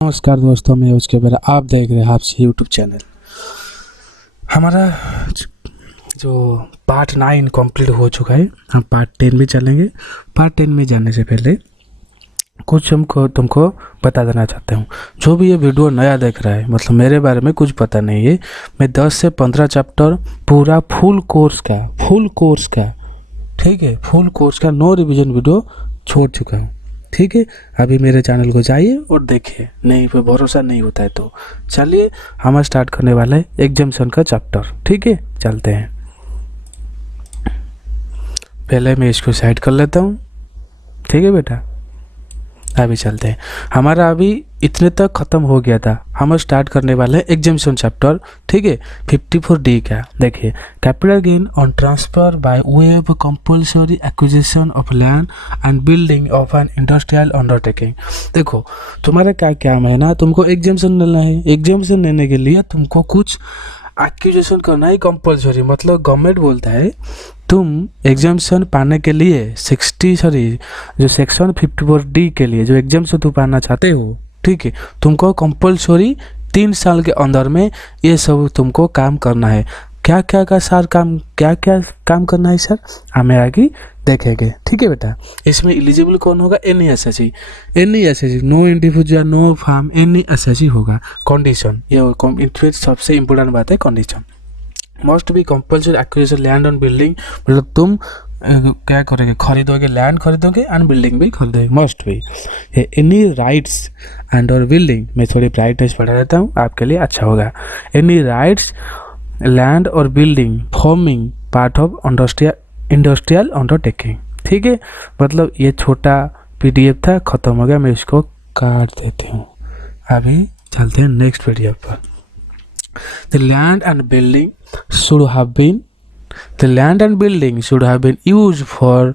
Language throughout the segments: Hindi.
नमस्कार दोस्तों, मैं उसके बाद आप देख रहे हैं आपसे यूट्यूब चैनल। हमारा जो पार्ट 9 कंप्लीट हो चुका है, हम पार्ट 10 में चलेंगे। पार्ट 10 में जाने से पहले कुछ तुमको बता देना चाहता हूँ। जो भी ये वीडियो नया देख रहा है, मतलब मेरे बारे में कुछ पता नहीं है, मैं 10 से 15 चैप्टर पूरा फुल कोर्स का ठीक है, फुल कोर्स का नो रिवीजन वीडियो छोड़ चुका हूँ। ठीक है, अभी मेरे चैनल को जाइए और देखिए। नहीं पे भरोसा नहीं होता है तो चलिए हम स्टार्ट करने वाले हैं एग्जाम्शन का चैप्टर। ठीक है, चलते हैं। पहले मैं इसको साइड कर लेता हूँ। ठीक है बेटा, अभी चलते हैं। हमारा अभी इतने तक ख़त्म हो गया था, हम स्टार्ट करने वाले हैं एग्जाम्शन चैप्टर। ठीक है, 54D का देखिए, capital gain on transfer by way of compulsory acquisition of land and building of an industrial undertaking. देखो तुम्हारा क्या काम है ना, तुमको एग्जाम्शन लेना है। एग्जाम्शन लेने के लिए तुमको कुछ एक्विजिशन करना ही कंपल्सरी, मतलब गवर्नमेंट बोलता है तुम एग्जाम्शन पाने के लिए जो सेक्शन 54D के लिए जो एग्जाम्शन तुम पाना चाहते हो, ठीक है, तुमको कंपल्सरी 3 साल के अंदर में ये सब तुमको काम करना है। क्या क्या काम करना है सर, हमें आगे देखेंगे। ठीक है बेटा, इसमें एलिजिबल कौन होगा? Any assessee, no individual no firm, any assessee होगा। कंडीशन, ये सबसे इम्पोर्टेंट बात है condition. Must be compulsory acquisition land on building, मतलब तुम क्या करोगे, खरीदोगे, लैंड खरीदोगे एंड बिल्डिंग भी खरीदोगे, must be. Any rights and और बिल्डिंग, मैं थोड़ी ब्राइटनेस बढ़ा देता हूँ आपके लिए अच्छा होगा। एनी राइट्स लैंड और building forming part of industrial undertaking. ठीक है, मतलब ये छोटा PDF था, ख़त्म हो गया, मैं इसको काट देती हूँ। अभी चलते हैं नेक्स्ट PDF पर। The land and building should have been used for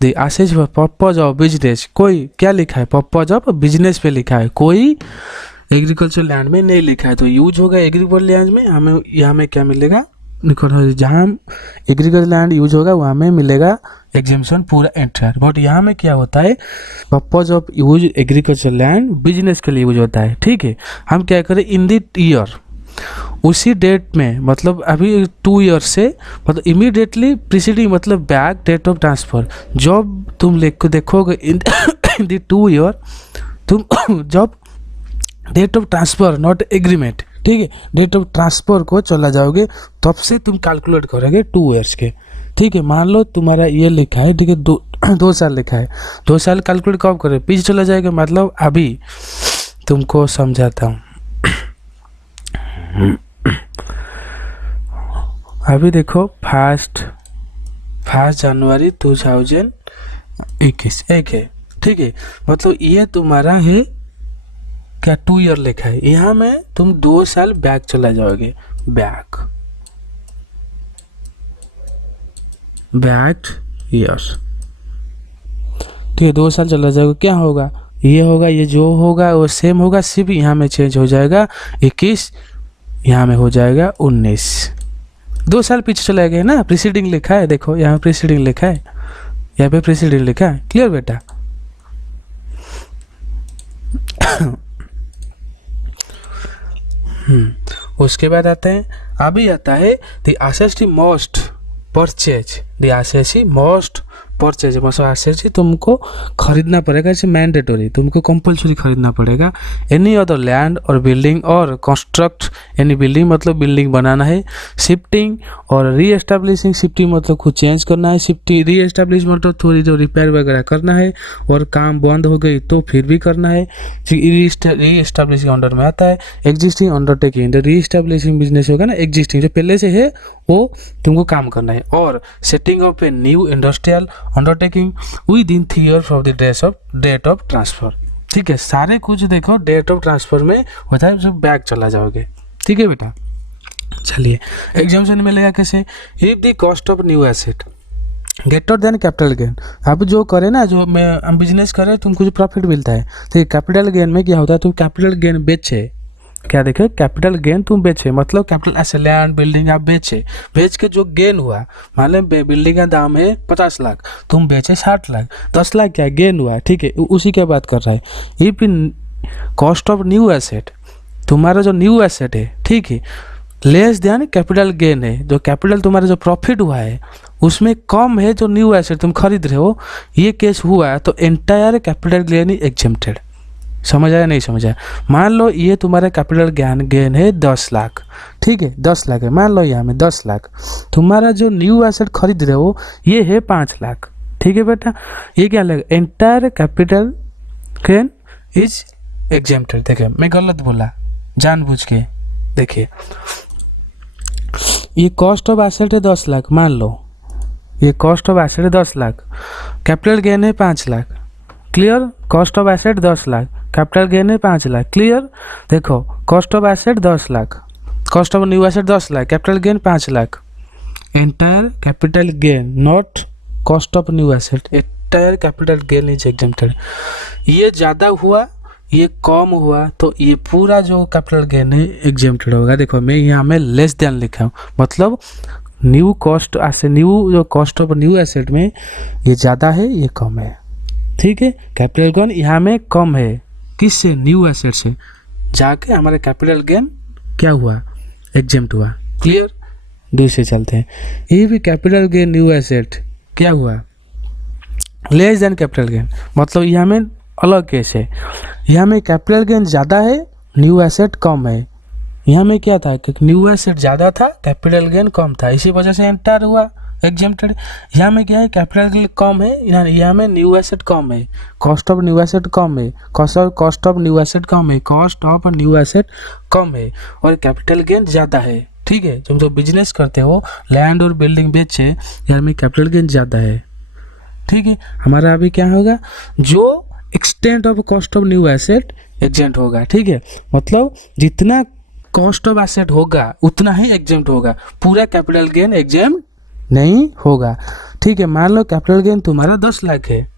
the assets for purpose of business। कोई क्या लिखा है? पर्पज ऑफ बिजनेस पे लिखा है, कोई एग्रीकल्चर लैंड में नहीं लिखा है, तो यूज होगा एग्रीकल्चर लैंड में। हमें यहाँ में क्या मिलेगा? जहाँ एग्रीकल्चर लैंड यूज होगा वहाँ में मिलेगा एग्जाम्शन पूरा एंटायर। बट यहाँ में क्या होता है, purpose of use agriculture land business के लिए यूज होता है। ठीक है, हम क्या करें, इन द ईयर, उसी डेट में, मतलब अभी 2 ईयर से, मतलब इमीडिएटली प्रीसीडिंग, मतलब बैक डेट ऑफ ट्रांसफ़र। जब तुम देखोगे इन द 2 ईयर, तुम जब date of transfer not agreement, ठीक है, डेट ऑफ ट्रांसफ़र को चला जाओगे, तब से तुम कैलकुलेट करोगे 2 ईयर्स के। ठीक है, मान लो तुम्हारा ये लिखा है, ठीक है, 2 साल लिखा है, 2 साल कैलकुलेट कब करें, पीछे चला जाएगा। मतलब अभी तुमको समझाता हूँ। अभी देखो, 1 जनवरी 2021 एक है। ठीक है, मतलब ये तुम्हारा है क्या, 2 ईयर लिखा है, यहाँ में तुम 2 साल बैक चला जाओगे, बैक ईयर्स। ठीक है, 2 साल चला जाओगे, क्या होगा, ये होगा, ये जो होगा वो सेम होगा, सिर्फ यहाँ में चेंज हो जाएगा 21, यहाँ में हो जाएगा 19। 2 साल पीछे चला गया ना, प्रीसीडिंग लिखा है, देखो यहाँ प्रीसीडिंग लिखा है, यहाँ पे प्रीसीडिंग लिखा है। क्लियर बेटा? उसके बाद आते हैं, अभी आता है द एसएससी मस्ट परचेज, मतलब एसएससी तुमको खरीदना पड़ेगा, इसे मैंडेटरी, तुमको कंपलसरी खरीदना पड़ेगा। एनी अदर लैंड और बिल्डिंग और कंस्ट्रक्ट एनी बिल्डिंग, मतलब बिल्डिंग बनाना है। शिफ्टिंग और री एस्टेब्लिशिंग, शिफ्टिंग मतलब कुछ चेंज करना है, शिफ्टिंग री एस्टेब्लिश मतलब थोड़ी जो रिपेयर वगैरह करना है, और काम बंद हो गई तो फिर भी करना है। री एस्टेब्लिशिंग अंडर में आता है एग्जिस्टिंग अंडरटेकिंग, री एस्टेब्लिशिंग बिजनेस होगा ना, एग्जिस्टिंग जो पहले से है वो तुमको काम करना है। और setting of a new industrial undertaking within 3 year from the date of transfer. ठीक है, सारे कुछ देखो डेट ऑफ ट्रांसफर में होता है, जब बैक चला जाओगे। ठीक है बेटा, चलिए एग्जाम्शन मिलेगा कैसे, if the cost of new asset greater than capital gain. अब जो करे ना, जो हम बिजनेस करें, तुमको जो प्रॉफिट मिलता है, तो कैपिटल गेन में क्या होता है, तुम कैपिटल गेन बेचे, क्या देखे, कैपिटल गेन तुम बेचे, मतलब कैपिटल ऐसे लैंड बिल्डिंग आप बेच के जो गेन हुआ, मान लो बिल्डिंग का दाम है 50 लाख, तुम बेचे 60 लाख, 10 लाख क्या गेन हुआ, ठीक है, उसी की बात कर रहा है। If cost of new asset, तुम्हारा जो न्यू एसेट है, ठीक है, लेस देन कैपिटल गेन है, जो कैपिटल तुम्हारा जो प्रॉफिट हुआ है उसमें कम है जो न्यू एसेट तुम खरीद रहे हो, ये केस हुआ है तो entire capital gain is exempted. समझ आया नहीं समझ आया? मान लो ये तुम्हारा कैपिटल गेन है 10 लाख, ठीक है, 10 लाख है, मान लो यहाँ में 10 लाख, तुम्हारा जो न्यू एसेट खरीद रहे हो ये है 5 लाख, ठीक है बेटा, ये क्या लगेगा, entire capital gain is exempted. देखिए मैं गलत बोला जानबूझ के, देखिए ये कॉस्ट ऑफ एसेट है 10 लाख, मान लो ये कॉस्ट ऑफ एसेट है 10 लाख, कैपिटल गेन है 5 lakh, clear, cost of asset 10 lakh, capital gain है 5 लाख, क्लियर। देखो cost of asset 10 lakh, cost of new asset 10 lakh, capital gain 5 lakh, entire capital gain not cost of new asset, entire capital gain is exempted. ये ज़्यादा हुआ ये कम हुआ तो ये पूरा जो कैपिटल गेन है एग्जेम्प्टेड होगा। देखो मैं यहाँ में लेस देन लिखा हूँ, मतलब न्यू कॉस्ट एसेट, न्यू जो कॉस्ट ऑफ न्यू एसेट में ये ज़्यादा है ये कम है, ठीक है, कैपिटल गेन यहाँ में कम है, किससे, न्यू एसेट से, जाके हमारा कैपिटल गेन क्या हुआ, एग्जेम्प्ट हुआ, क्लियर। दूसरे चलते हैं, ये भी कैपिटल गेन न्यू एसेट क्या हुआ, लेस देन कैपिटल गेन, मतलब यहाँ में अलग केस है, यहाँ में कैपिटल गेन ज़्यादा है न्यू एसेट कम है, यहाँ में क्या था कि न्यू एसेट ज़्यादा था कैपिटल गेन कम था, इसी वजह से एंटर हुआ एग्जेम्प्टेड। यहाँ में क्या है, कैपिटल गेन कम है, यहाँ में न्यू एसेट कम है, कॉस्ट ऑफ न्यू एसेट कम है, कॉस्ट ऑफ न्यू एसेट कम है, कॉस्ट ऑफ न्यू एसेट कम है और कैपिटल गेन ज़्यादा है, ठीक है। तुम जो बिजनेस करते हो लैंड और बिल्डिंग बेचे, यहाँ में कैपिटल गेन ज़्यादा है, ठीक है। हमारा अभी क्या होगा, जो extent of cost of new asset exempt होगा, ठीक है, मतलब जितना कॉस्ट ऑफ एसेट होगा उतना ही एग्जेम्प्ट होगा, पूरा कैपिटल गेन एग्जेम्प्ट नहीं होगा, ठीक है। मान लो कैपिटल गेन तुम्हारा 10 लाख है,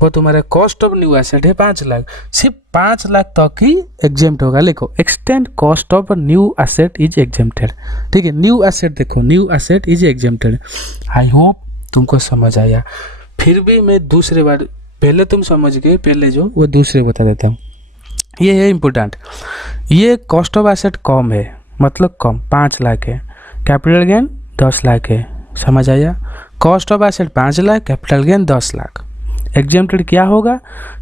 वो तुम्हारा कॉस्ट ऑफ न्यू एसेट है 5 लाख, सिर्फ 5 लाख तक ही एग्जेम्प्ट होगा। लिखो extent cost of new asset is exempted, ठीक है। न्यू एसेट देखो, new asset is exempted. I hope तुमको समझ आया। फिर भी मैं दूसरे बार, पहले तुम समझ गए, पहले जो वो दूसरे बता देता हूँ। ये है इम्पोर्टेंट, ये कॉस्ट ऑफ एसेट कम है, मतलब कम 5 लाख है, कैपिटल गेन 10 लाख है, समझ आया। Cost of asset 5 lakh, capital gain 10 lakh, exempted क्या होगा,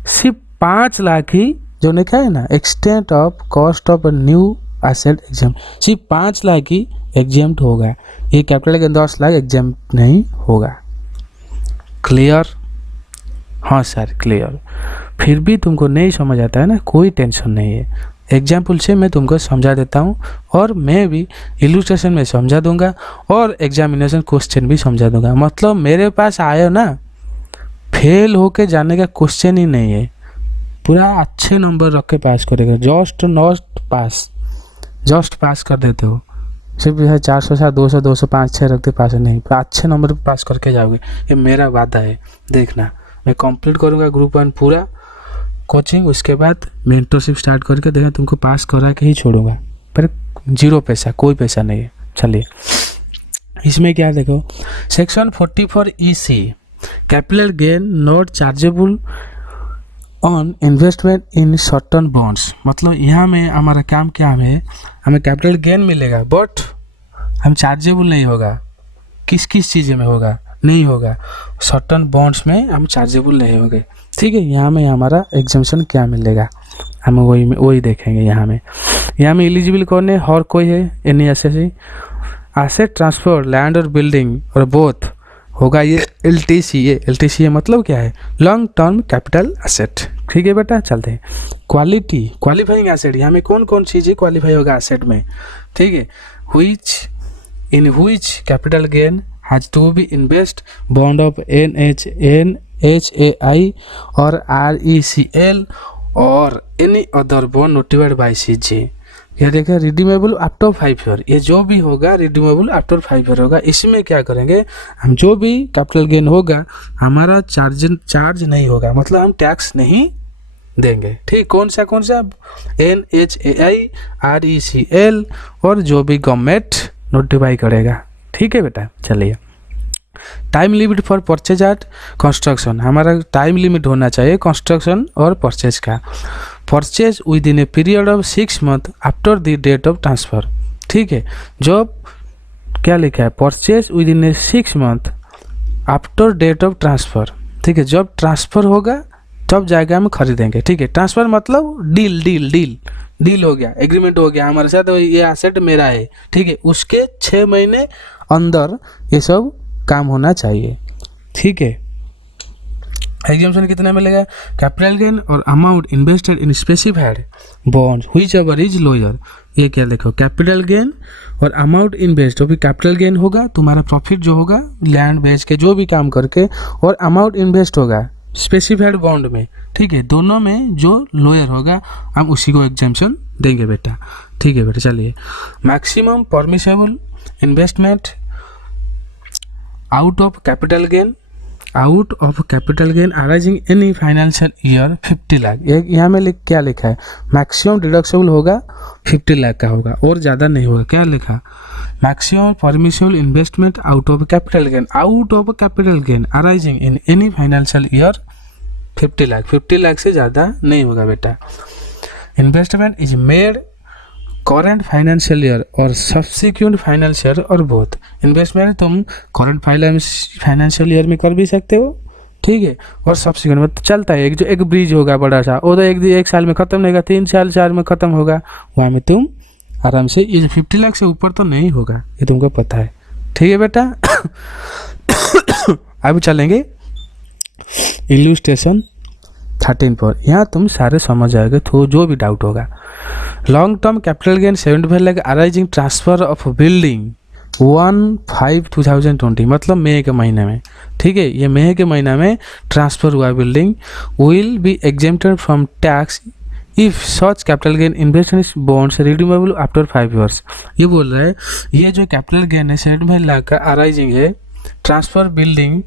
सिर्फ 5 लाख ही जो लिखा है ना, extent of cost of new asset exam, सिर्फ 5 लाख ही एग्जेम्प्ट होगा, ये कैपिटल गेन 10 लाख एग्जेम्प्ट नहीं होगा। क्लियर? हाँ सर क्लियर। फिर भी तुमको नहीं समझ आता है ना, कोई टेंशन नहीं है, एग्जाम्पल से मैं तुमको समझा देता हूँ और मैं भी इलस्ट्रेशन में समझा दूंगा और एग्जामिनेशन क्वेश्चन भी समझा दूंगा। मतलब मेरे पास आए ना, फेल होके जाने का क्वेश्चन ही नहीं है, पूरा अच्छे नंबर रख के पास करेगा, जस्ट नॉट पास, जस्ट पास कर देते हो, सिर्फ 400 से 200 205 6 रखते पास नहीं, पूरा अच्छे नंबर पास करके जाओगे, ये मेरा वादा है। देखना मैं कंप्लीट करूँगा ग्रुप 1 पूरा कोचिंग, उसके बाद मेंटरशिप स्टार्ट करके देखा तुमको पास करा के ही छोड़ूंगा, पर 0 पैसा, कोई पैसा नहीं है। चलिए इसमें क्या देखो, section 44 EC, capital gain not chargeable on investment in short term bonds. मतलब यहाँ में हमारा काम क्या है, हमें कैपिटल गेन मिलेगा बट हम चार्जेबल नहीं होगा। किस किस चीज़ में होगा, नहीं होगा, शॉर्ट टर्म बॉन्ड्स में हम चार्जेबल नहीं होंगे, ठीक है। यहाँ में हमारा एग्जाम्पशन क्या मिलेगा, हम वही देखेंगे। यहाँ में एलिजिबल कौन है, और कोई है एनी एसेट ट्रांसफर, लैंड और बिल्डिंग और बोथ होगा, ये LTC मतलब क्या है, लॉन्ग टर्म कैपिटल एसेट, ठीक है बेटा। चलते हैं क्वालिफाइंग एसेट, यहाँ में कौन कौन चीज़ें क्वालिफाई होगा एसेट में, ठीक है। which capital gain has to be invest bond of NHAI or RECL or any other bond notified by CG। यह देखिए रिडीमेबल आफ्टर 5 ईयर, ये जो भी होगा रिडीमेबल आफ्टर 5 ईयर होगा। इसमें क्या करेंगे हम, जो भी कैपिटल गेन होगा हमारा चार्ज नहीं होगा, मतलब हम टैक्स नहीं देंगे, ठीक। कौन सा NHAI RECL और जो भी गवर्नमेंट नोटिफाई करेगा, ठीक है बेटा। चलिए time limit for purchase at construction, हमारा टाइम लिमिट होना चाहिए कंस्ट्रक्शन और परचेज का। Purchase within a period of 6 month after the date of transfer. ठीक है, जब क्या लिखा है, purchase within a 6 month after date of transfer. ठीक है, जब ट्रांसफ़र होगा तब जाके हम खरीदेंगे। ठीक है, ट्रांसफ़र मतलब डील डील डील डील हो गया, एग्रीमेंट हो गया हमारे साथ, ये एसेट मेरा है। ठीक है, उसके 6 महीने अंदर ये सब काम होना चाहिए। ठीक है, एग्जाम्पशन कितना मिलेगा, कैपिटल गेन और amount invested in specified bonds which ever is lower. ये क्या देखो, कैपिटल गेन और अमाउंट इन्वेस्ट, अभी कैपिटल गेन होगा तुम्हारा प्रॉफिट जो होगा लैंड बेच के जो भी काम करके, और अमाउंट इन्वेस्ट होगा स्पेसिफाइड बॉन्ड में। ठीक है, दोनों में जो लोअर होगा हम उसी को एग्जाम्पशन देंगे बेटा। ठीक है बेटा, चलिए maximum permissible investment out of capital gain arising any financial year 50 lakh. यहाँ में क्या लिखा है, मैक्सिमम डिडक्सेबल होगा 50 लाख का होगा और ज़्यादा नहीं होगा। क्या लिखा, maximum permissible investment out of capital gain arising in any financial year 50 lakh. 50 lakh से ज़्यादा नहीं होगा बेटा। Investment is made current financial year और सब्सिक्वेंट फाइनेंशियल और बोथ। इन्वेस्टमेंट तुम करंट फाइनेंशियल ईयर में कर भी सकते हो। ठीक है, और सब्सिक्वेंट में तो चलता है, एक ब्रिज होगा बड़ा सा, वो तो एक साल में ख़त्म नहीं होगा, 3 साल 4 में ख़त्म होगा, वहाँ में तुम आराम से, ये 50 लाख से ऊपर तो नहीं होगा, ये तुमको पता है। ठीक है बेटा। अब चलेंगे इल्यूस्ट्रेशन 13 पर, यहाँ तुम सारे समझ जाओगे तो जो भी डाउट होगा। Long term capital gain 75 lakh arising transfer of building 1/5/2020, मतलब मई के महीने में। ठीक है, ये मई के महीना में ट्रांसफ़र हुआ building, will be exempted from tax if such capital gain investment bonds redeemable after 5 years. ये बोल रहा है ये जो कैपिटल गेन है 75 लाख का अराइजिंग है transfer building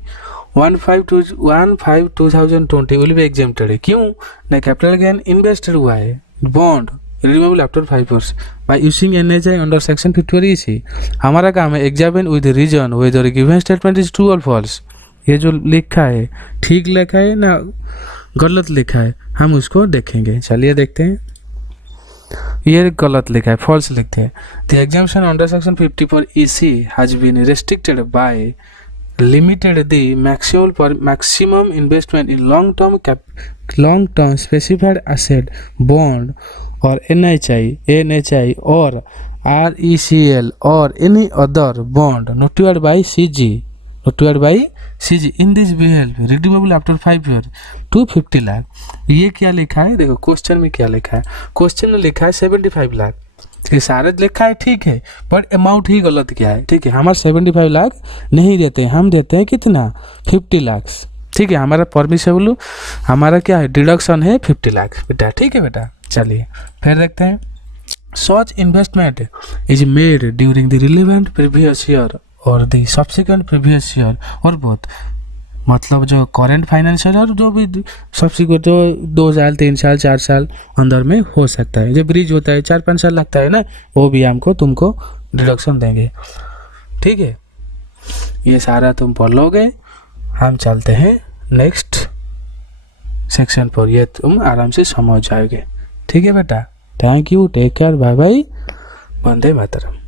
1/5/2020 will be exempted है। क्यों ना, कैपिटल गेन इन्वेस्टेड हुआ है bond renewable after 5 years by using NHI under section 54EC। हमारा काम है examine with reason whether given statement is true और फॉल्स। ये जो लिखा है ठीक लिखा है ना गलत लिखा है, हम उसको देखेंगे। चलिए देखते हैं, ये गलत लिखा है, फॉल्स लिखते हैं। The exemption under section 54EC has been restricted by limited the maximum investment in long term specified asset bond or NHI or RECL or any other bond notified by CG in this behalf redeemable after 5 years to 50 lakh. ये क्या लिखा है, देखो क्वेश्चन में क्या लिखा है, क्वेश्चन में लिखा है 75 लाख, ये सारे लिखा है ठीक है, पर अमाउंट ही गलत क्या है। ठीक है, हमारा 75 लाख नहीं देते हैं, हम देते हैं कितना 50 लाख। ठीक है, हमारा परमिसेबल हमारा क्या है, डिडक्शन है 50 लाख बेटा। ठीक है बेटा, चलिए फिर देखते हैं। सच investment is made during the relevant previous year और द सब्सिक्वेंट प्रीवियस ईयर और बोथ, मतलब जो करंट फाइनेंशियल और जो भी सब्सिक्वेंट जो 2 साल 3 साल 4 साल अंदर में हो सकता है। जो ब्रिज होता है 4-5 साल लगता है ना, वो भी हमको तुमको डिडक्शन देंगे। ठीक है, ये सारा तुम पढ़ लोगे। हम चलते हैं नेक्स्ट सेक्शन पर, ये तुम आराम से समझ जाओगे। ठीक है बेटा, thank you, take care, bye bye, वंदे मातरम।